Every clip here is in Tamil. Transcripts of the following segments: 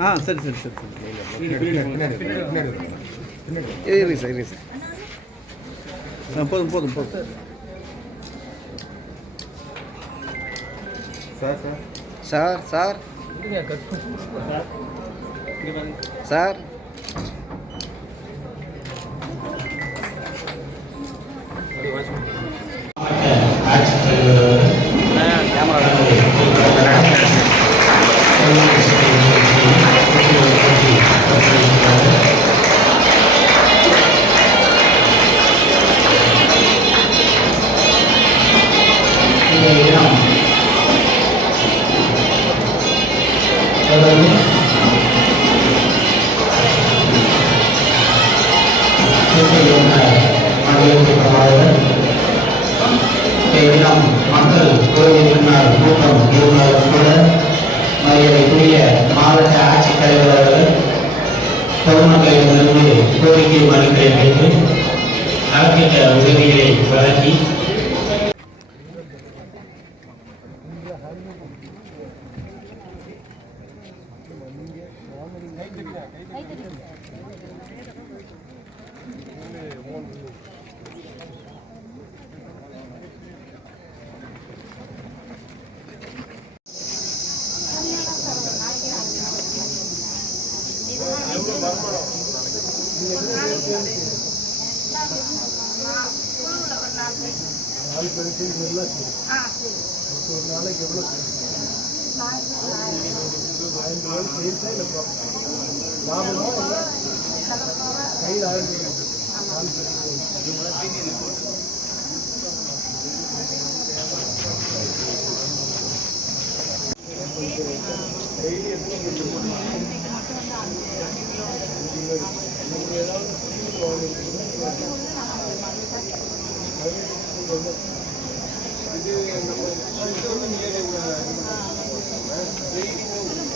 ஆ சரி சரி சரி சரி. இது இருக்கு சார் இருக்கு சார் ஆ போதும் போதும் போதும். Sir sir. சார் ஆட்சித் தினம் மக்கள் கோயிலினார் கூட்டம் இருந்தாலும் கூட மரியாதைக்குரிய மாவட்ட ஆட்சித்தலைவர் அவர்கள் பொதுமக்களிடமிருந்து கோரிக்கை மனுக்களை பெற்று நலத்திட்ட உதவிகளை வழங்கி Thank you. நாலு பேருக்கு எவ்வளோ ஒரு நாளைக்கு எவ்வளோ ஐந்து ரூபாய் சேர்த்தா இல்லை லாபமா இல்லை கையில் டெய்லி எப்படி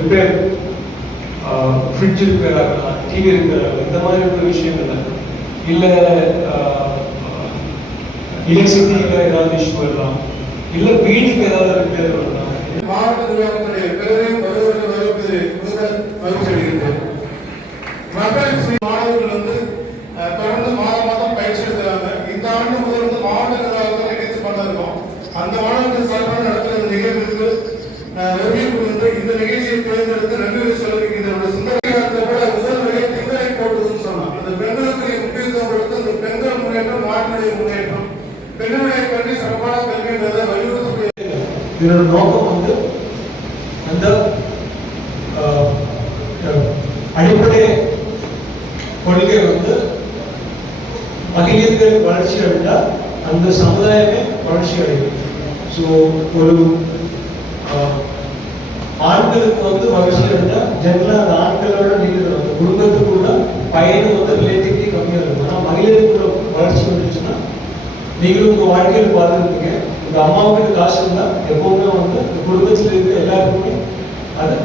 ரிப்பேர் ஃப்ரிட்ஜ் ரிப்பேர் ஆகலாம் டிவி ரிப்பேர் ஆகலாம் இந்த மாதிரி ஒரு விஷயங்கள் இல்லை எலக்ட்ரிசிட்டியில் ஏதாவது இஷ்யூ வரலாம் இல்லை வீட்டுக்கு ஏதாவது ரிப்பேர் வரலாம் மாவட்ட நிர்வாகத்துடைய பெருமையும் வருவர்கள் வருவது முதல் மக்கள் மாணவர்கள் வந்து தொடர்ந்து மாதம் மாதம் பயிற்சி எடுக்கிறாங்க. இந்த ஆண்டு முதல் வந்து மாவட்ட நிர்வாகத்தில் இணைத்து பண்ணிருக்கோம் அந்த மாணவர்கள் சார்பாக நடத்துகிற நிகழ்வுக்கு முன்னேற்றம் நாட்டினுடைய முன்னேற்றம் பெண்களை கல்வி சிறப்பான கல்வின்றதை வலியுறுத்தக்கூடிய இதோட நோக்கம் வந்து அந்த அடிப்படை கொள்கை வந்து மகளிர்கள் வளர்ச்சி அடைந்தால் அந்த சமுதாயமே வளர்ச்சி அடையும். ஸோ ஒரு ஆண்களுக்கு வந்து மகிழ்ச்சி அடைந்தால் ஜென்ரலாக அந்த ஆண்களோட நீங்கள் குடும்பத்துக்குள்ள பயணம் வந்து ரிலேட்டிவ்லி கம்மியாக இருக்கும். நீங்களும் உங்க வாழ்க்கையில் பார்த்துருப்பீங்க. இந்த அம்மாவுக்கு காசு இருந்தால் எப்பவுமே வந்து இந்த குடும்பத்தில் இருக்கிற எல்லாருக்குமே அது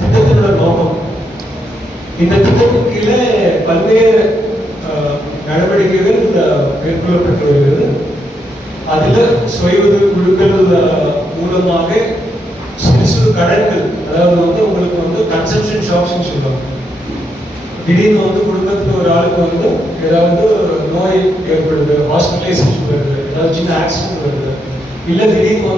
திட்டத்தினோட நோக்கம். இந்த திட்டத்தின் கீழே பல்வேறு நடவடிக்கைகள் இந்த மேற்கொள்ளப்பட்டு வருகிறது அதில் சுய உதவி குழுக்கள் மூலமாக சிறு சிறு கடன்கள் அதாவது வந்து உங்களுக்கு வந்து கன்சம்ஷன் ஷாப்ஸ்ன்னு சொல்லுவாங்க. திடீர்னு வந்து குடும்பத்துக்கு ஒரு ஆளுக்கு வந்து ஏதாவது நோய் ஏற்படுது ஹாஸ்பிட்டலைசேஷன் வருது ஏதாவது சின்ன ஆக்சிடென்ட் வருது. இல்லை திடீர்னு வந்து